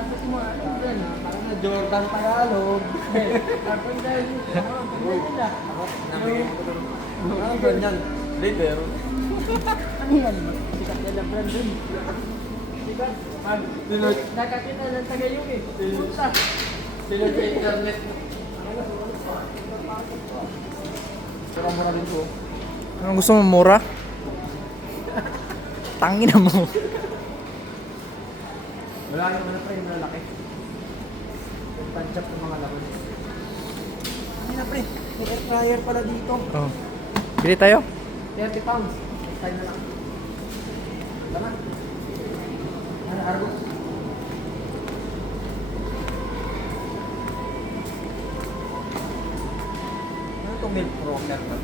sapatos mo, parang na Jordan Tagalog. Tapos dahil, nila. Nabigay mo ko doon. Ano brand yan? Leader. Ano yan? Sikat na lang brand dun. Sikat. Nakakita ng Tagayong eh. Punta. Sino sa internet mo? Mura-mura din po. Anong gusto mo, mura? Tangina mo. Wala yung ano pa yung malalaki. Yung punch-up ng mga laman. Ano na pre? May air fryer pala dito. Oh. Bili tayo? 30 pounds. Tayo na lang. Tama? Ano, Argos? Ano itong milk rocker ba?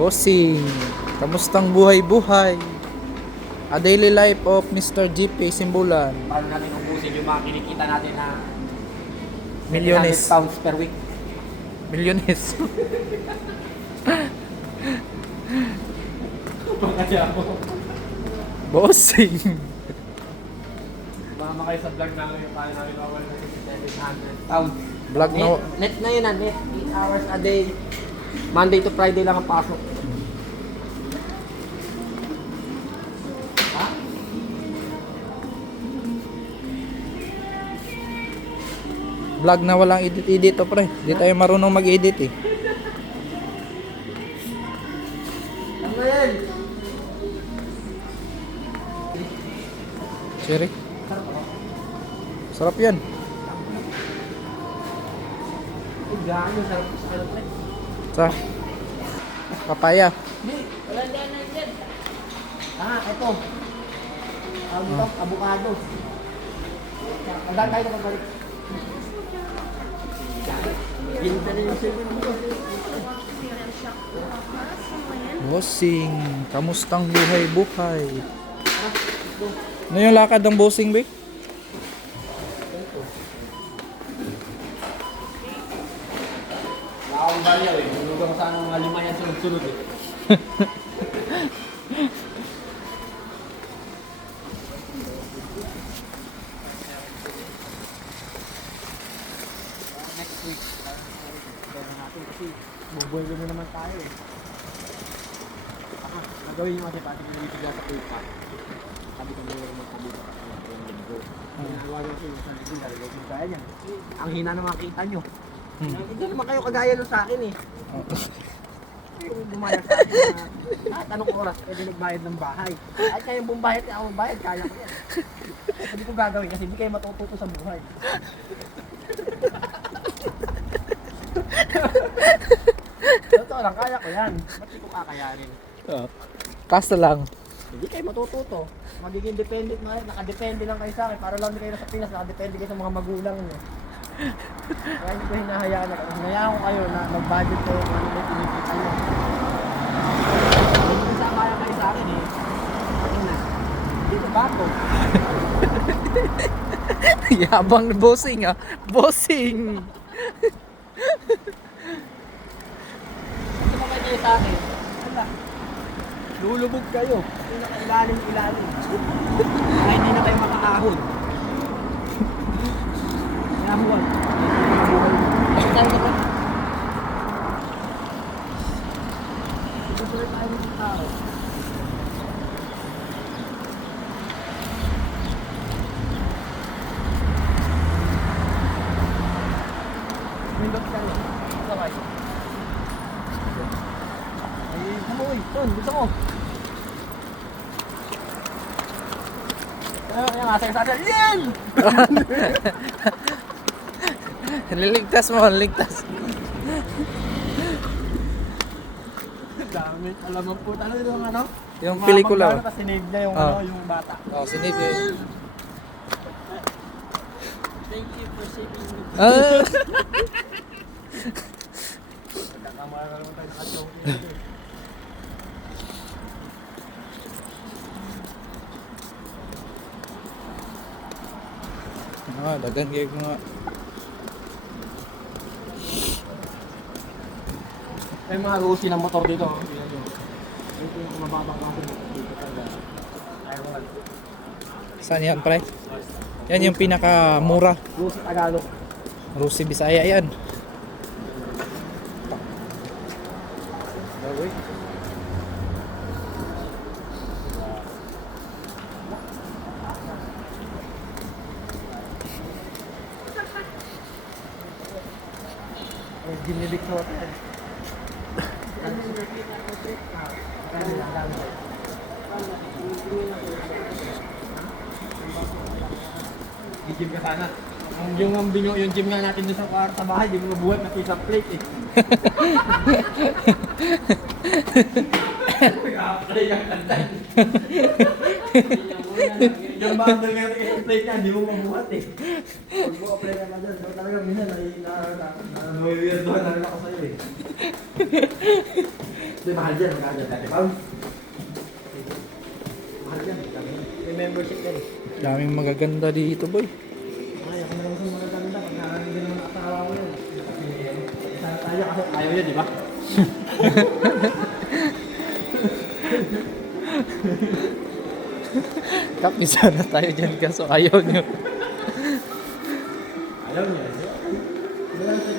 Bossing. Kamustang buhay-buhay? A daily life of Mr. GP Simbulan. Paano natin ubusin yung mga kinikita natin na Milyones. 100 pounds per week? Milyones. Kaya ako. Bossing. Mama kayo sa vlog namin yung paano namin mawala ng 700 pounds. Vlog na. Net na yun net 8 hours a day. Monday to Friday lang ang pasok. Ha? Vlog na walang edit-edit to pre. Di tayo marunong mag-edit eh. Ano ba yan? Siri. Sarap yan. Ay, gano'n. Sarap sa kalapit. Sa papaya. Hindi. Wala na yan. Ito. Avocado. Andaan tayo na pagbalik. Ginta na yung silver mo. Bossing. Kamustang buhay-buhay? Ano yung lakad ng bossing, be? Nakakong balyaw eh. Nulugan ko sana mga lima yan sunod-sunod eh. Next week, gawin natin kasi bubuhay mo naman tayo eh. Nagawin yung kasi pati pinibigyan sa pupa. Sabi ko mayroon magpabila ka sa yung linggo. Nawagan ko yung sa linggo, lalagay yung kaya niyan. Ang hina na makita nyo. Hindi naman kayo kagaya nun sa akin eh. Yung bumayad sa akin na anong oras pwede nagbayad ng bahay. Ay kayong bumbayad, ako magbayad, kaya ko yan. Hindi ko gagawin kasi hindi kayo matututo sa buhay. Totoo lang, kaya ko yan. Ba't di ko kakayanin? Kaso lang. Hindi kayo matututo. Magiging dependent na kayo. Nakadepende lang kayo sa akin. Para lang hindi kayo nasa Pinas, nakadepende kayo sa mga magulang nyo. Kaya hindi ko hinahayaan na. Hinayaan ko kayo na mag-budget kayo kung ano ba pinipita nyo. Hindi sa kaya kayo sa akin eh. Ayun na. Dito ba ako? Yabang na bossing ah. Bossing. Hindi mo kayo sa akin. Wala. Lulubog kayo. Hindi na kailalim-ilalim. Kaya hindi na kayo makaahon. Kaya huwag. Saan ka ba? Itutuloy tayo ng tao. Mindot ka rin. Sabay. Ay, kumuwi. Ton, gusto mo. Kaya nga sa'yo sa akin. Yan! Liligtas mo, liligtas. Dami. Alam mo po, ano yung ano? Yung pelikula. Tapos sinave niya yung, Ah. yung bata. Oh, sinip yun. Thank you for saving me. Ah! Nagkakamara naman tayo nakachow. Dagan kayo nga. May mga rusi ng motor dito. Yan yun. Ito yung mababang kasi motor dito talaga. Saan yan, pre? Yan yung pinakamura. Lucy Tagalog. Rusi Bisaya yan. Jimmy Vic Hotel. Gym ka sana. Yung gym nga natin doon sa kwarto sa bahay, di mo mabuhat na pizza plate eh. Play ang kantan. Yung bundle nga natin sa plate niya, di mo mabuhat eh. Pag mo apply ka na dyan, talaga minsan weird doon na rin ako sa'yo eh. Hindi, mahal dyan, mahal dyan. Mahal dyan, may membership din. Daming magaganda dito, boy. Ay, ako naman sa mga ganda, pag nakakagin naman ang asawa ko yun. Sana tayo kasi ayaw yun, di ba? Kapisa na tayo dyan kaso ayaw nyo. Ayaw niya. Hindi lang sa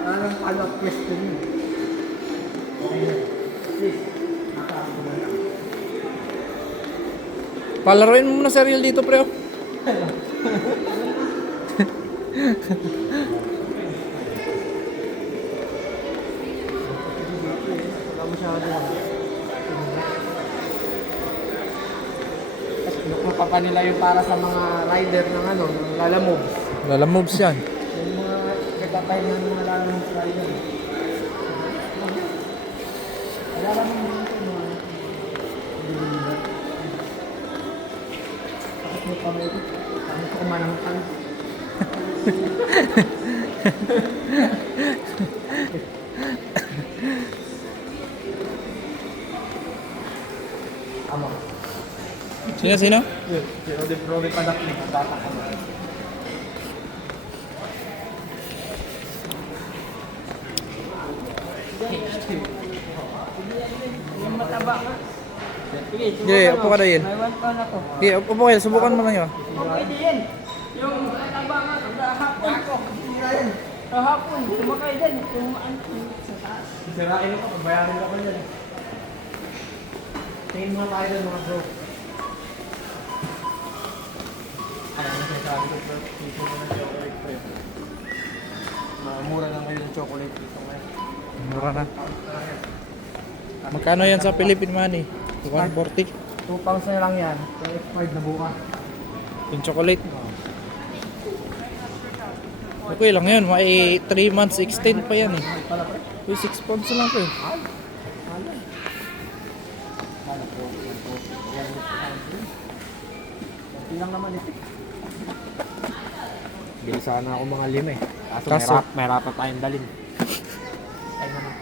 parang follow-up question yun. Okay na. Please, nakaako na lang. Palaruin mo muna sa reel dito, pre. Oh. Wala masyado lang. Tapos pinukuha pa nila yung para sa mga rider ng ano, ng Lalamove. Lala moves yan. Yung mga nagpapahid ng mga Lalamove rider. Wala naman din ito, mga bakit mo pa may ito? Ano ko kumanangkan? Ama. Sino? Pero di probe pa dak ni bata ka. Yung mataba ka. Sige, Sige, upo ka na yun. May 1 pound ako. Okay, upo kayo. Subukan mo lang yun. Okay din. Yung mataba nga, kahapon ko. Kahapon, sumakay din. Tumaan sa taas. Sirain ako, pagbayarin ako yan. Tingin mga tayo doon mga bro. Ano na sinasabi ko bro? Dito mo ng chocolate ko yun. Mura na ngayon yung chocolate dito ngayon. Mura na. Magkano yan sa Philippine money? 140. 2 pounds na lang yan. So expired na bukas. Yung chocolate. Okay lang yun. May 3 months extend pa yan eh. Pala pre. Uy, 6 pounds na lang po eh. Kala ko. Yan. Kunti lang naman ito. Bili sana ako mga 5 eh. Kaso may rapa tayong dalhin. Ay naman.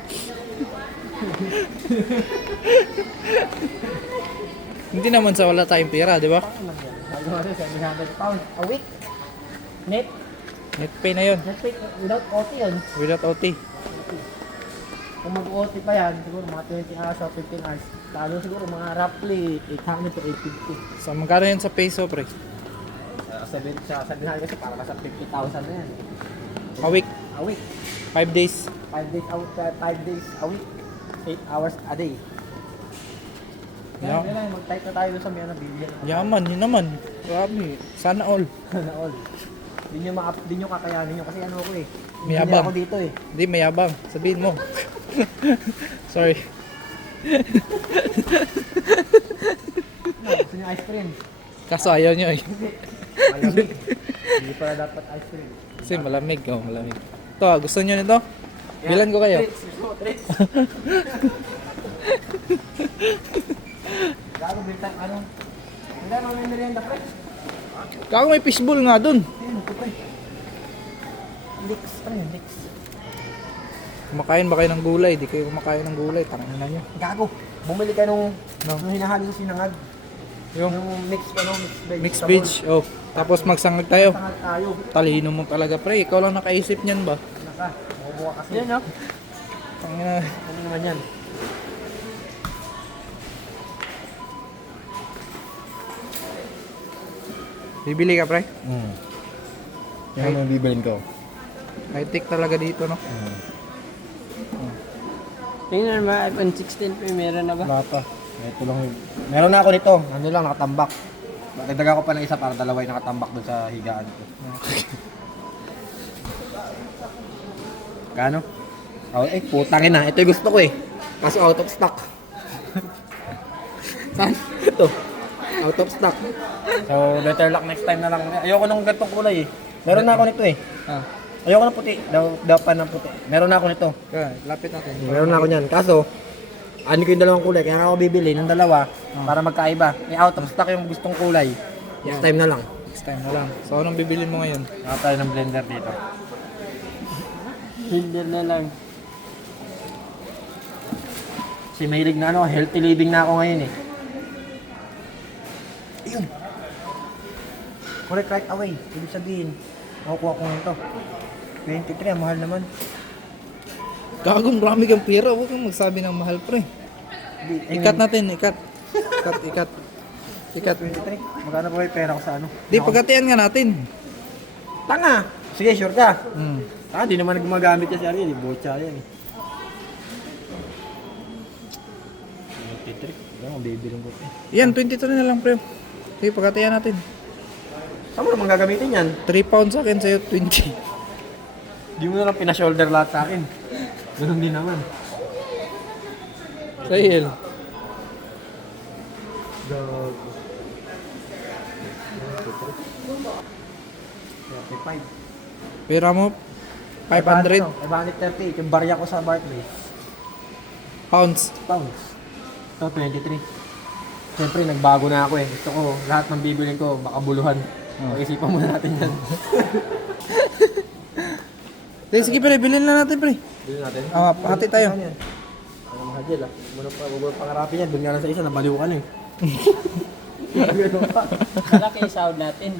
Hindi naman sa wala tayong pera, di ba? Ano lang yan? Sabi ko kasi 700 pounds a week. Net. Net pay na yun. Net pay without OT yun. Without OT. Kung mag-OT pa yan, siguro mga 20 hours or 15 hours. Lalo siguro mga roughly 800 to 850. So, magkano yun sa peso, pre? Sabihin kasi para sa 50,000 na yan. A week. A week. 5 days. 5 days out, 5 days a week. 8 hours a day. Yeah. Kaya mag-type na tayo doon sa may ano, billion. Yaman, yun naman. Grabe. Sana all. Na all. Di nyo kakayanin nyo kasi ano ako eh. Mayabang. Engineer ako dito eh. Hindi, mayabang. Sabihin mo. Sorry. Gusto nyo ice cream? Kaso ayaw nyo eh. Malamig. Hindi pala dapat ice cream. Kasi malamig. Oh, malamig. Ito, gusto nyo nito? Bilan ko kayo. Treats. Gusto mo treats? Gago, bintang ano? Hindi ano may merienda pre? Kako may fishbowl nga dun. Ayun, ito pre. Leeks. Ano yun? Leeks. Kumakain ba kayo ng gulay? Di kayo kumakain ng gulay. Tangin na nyo. Gago. Bumili ka nung No. hinahalo sa sinangag. Yung Yung mix veg. mixed veg. Oh. Tapos magsangag tayo. Sangag tayo. Talino mo talaga, pre. Ikaw lang nakaisip niyan ba? Naka. Mabubuka kasi. Yan no? Tangin na. Ano naman yan? Bibili ka, pre? Yan yung bibilin ko. High-tech talaga dito, no? Tingnan mo, iPhone 16 Pro, meron na ba? Wala pa. Ito lang yun. Meron na ako nito. Ano lang, nakatambak. Dagdagan ko pa ng isa para dalawa yung nakatambak doon sa higaan ko. Kano? Oh, putangin na. Ito yung gusto ko eh. Kaso out of stock. Saan? Ito. Out of stock. So, better luck next time na lang. Ayoko nung gantong kulay eh. Meron na ako nito eh. Ayoko ng puti. Daw pa ng puti. Meron na ako nito. Lapit natin. Meron na ako niyan. Kaso, ano ko yung dalawang kulay. Kaya ako bibili ng dalawa para magkaiba. May out of stock yung gustong kulay. Next time na lang. Next time na lang. So, anong bibilin mo ngayon? Naka tayo ng blender dito. Builder na lang. Kasi mahilig na ano, healthy living na ako ngayon eh. Ayun. Correct right away. Ibig sabihin, nakukuha ko nito. 23, ang mahal naman. Gagong marami kang pera. Huwag kang magsabi ng mahal, pre. Ikat natin, ikat. Ikat. 23. Magkano po yung pera ko sa ano? Di, pagkatian nga natin. Tanga! Sige, sure ka. Di naman gumagamit yan si Ariel. Bocha yan eh. 23. Ano, bibiling ko eh. Yan, 23 na lang, pre. Sige, pagkatian natin. Saan mo naman gagamitin yan? 3 pounds sa akin, sa'yo 20. Di mo na lang pina-shoulder lahat sa akin. Ganun din naman. Sa'yo. Dog. 35. Pera mo, 500 530. Yung barya ko sa Barclays. pounds. Pounds. Ito, 23. Siyempre, nagbago na ako eh. Gusto ko, lahat ng bibilin ko, makabuluhan. Pag-isipan muna natin yan. Sige, pre, bilhin na natin, pre. Bilhin natin? Hati tayo. Ano mga Jel ah. Huwag mo pangarapin yan. Doon nga lang sa isa, nabaliw ka na eh. Malaki yung sahod natin.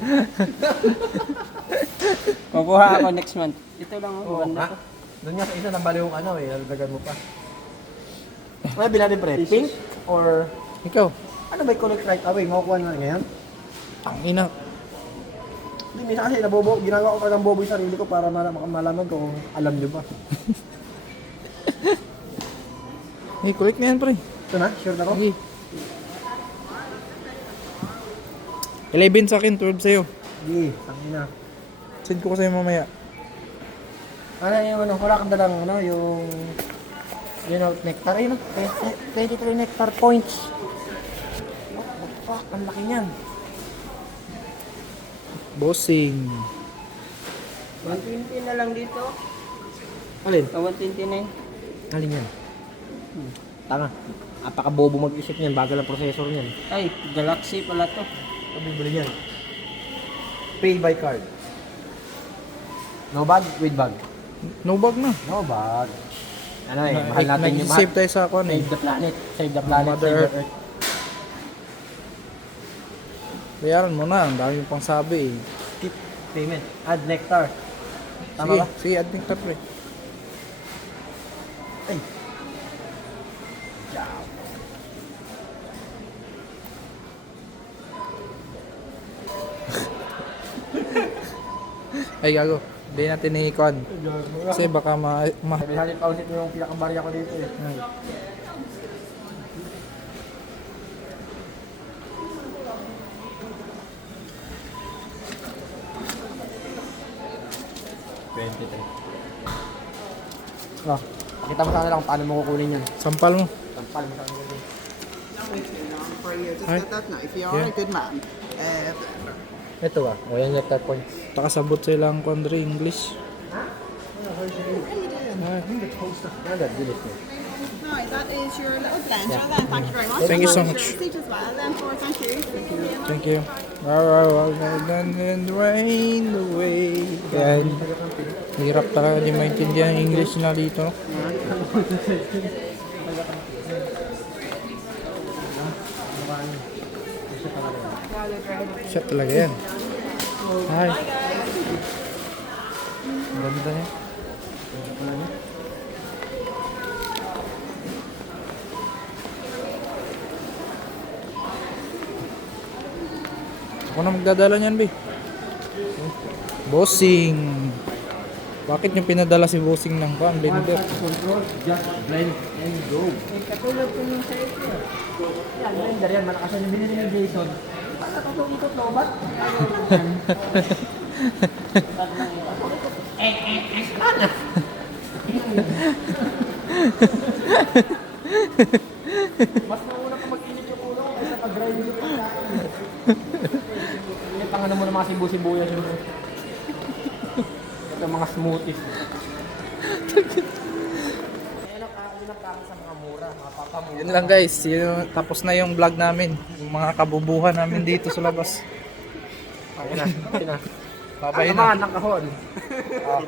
Kukuha ako next month. Ito lang ako. Ha? Doon nga sa isa, nabaliw ka na eh. Naladagan mo pa. Ano bilhin natin pre? Pink? Or Ikaw. ano ba yung collect right away? Makukuha na ngayon? Ang ina. Hindi, minsan kasi ginagawa ko talagang bobo yung sarili ko para malaman ko kung alam nyo ba. Collect na yan, pre. Ito na? Sure na ko? Sige. 11 sa akin, 12 sa'yo. Sige, tangin na. Send ko sa'yo mamaya. Ano yung ano, wala kang dalang ano, yung nectar, ayun, 23 nectar points. What the fuck, ang laki niyan. Bossing. 120 na lang dito. Alin? 129. Alin yan? Tanga. Apaka-bobo mag-isip niyan, bagal ang processor niyan. Ay, Galaxy pala to. Ito bibili niyan. Pay by card. No bag? With bag? No bag na. No bag. Ano eh, mahal natin yung Nag-save tayo sa ako, Save the planet. Save the planet. Mother Save the Earth. Earth. Bayaran mo na, ang dami pang sabi eh. Tip payment. Add nectar. Tama Sige, ba? sige, add link na, pre. Ay. Ay, gago. Hindi natin ni-con. Kasi baka Halip paulit mo yung pinakabarya ko dito eh. Ay. Oh, pakita mo sana lang paano mo kukunin yan. Sampal mo. Tampal mo sana yan. For you, just Hi. let that know if you Yeah. are a good man. Ito ah, o yan nectar points. Takasabot sila ang Kondre English. Agad, bilis mo. No, that is your little blender then. Thank you very much. Thank you so And much. your receipt as well then for thank you. Thank you. And rain away. Yan. Hirap talaga di maintindihan ang English na dito. Siya talaga yan. Hi. Ang ganda niya. Ako na magdadala niyan, Bi. Bossing. Bakit yung pinadala si Bossing ng kan blender? Control, just blend and go. Katulad ko yung sa ito. Yan, blender yan. Malakas yung binili ni Jason. Basta tutong ikot lobat. Mas mauna pa mag-init yung ulo kaysa pag-dry yung pagkain. Yung tangan mo ng mga sibu-sibuyas yun. Ito mga smoothies. Yun lang guys, yun, tapos na yung vlog namin. Yung mga kabubuhan namin dito sa labas. Ayun na, ayun na. Babay Ang na. naman, ang kahon. Ah.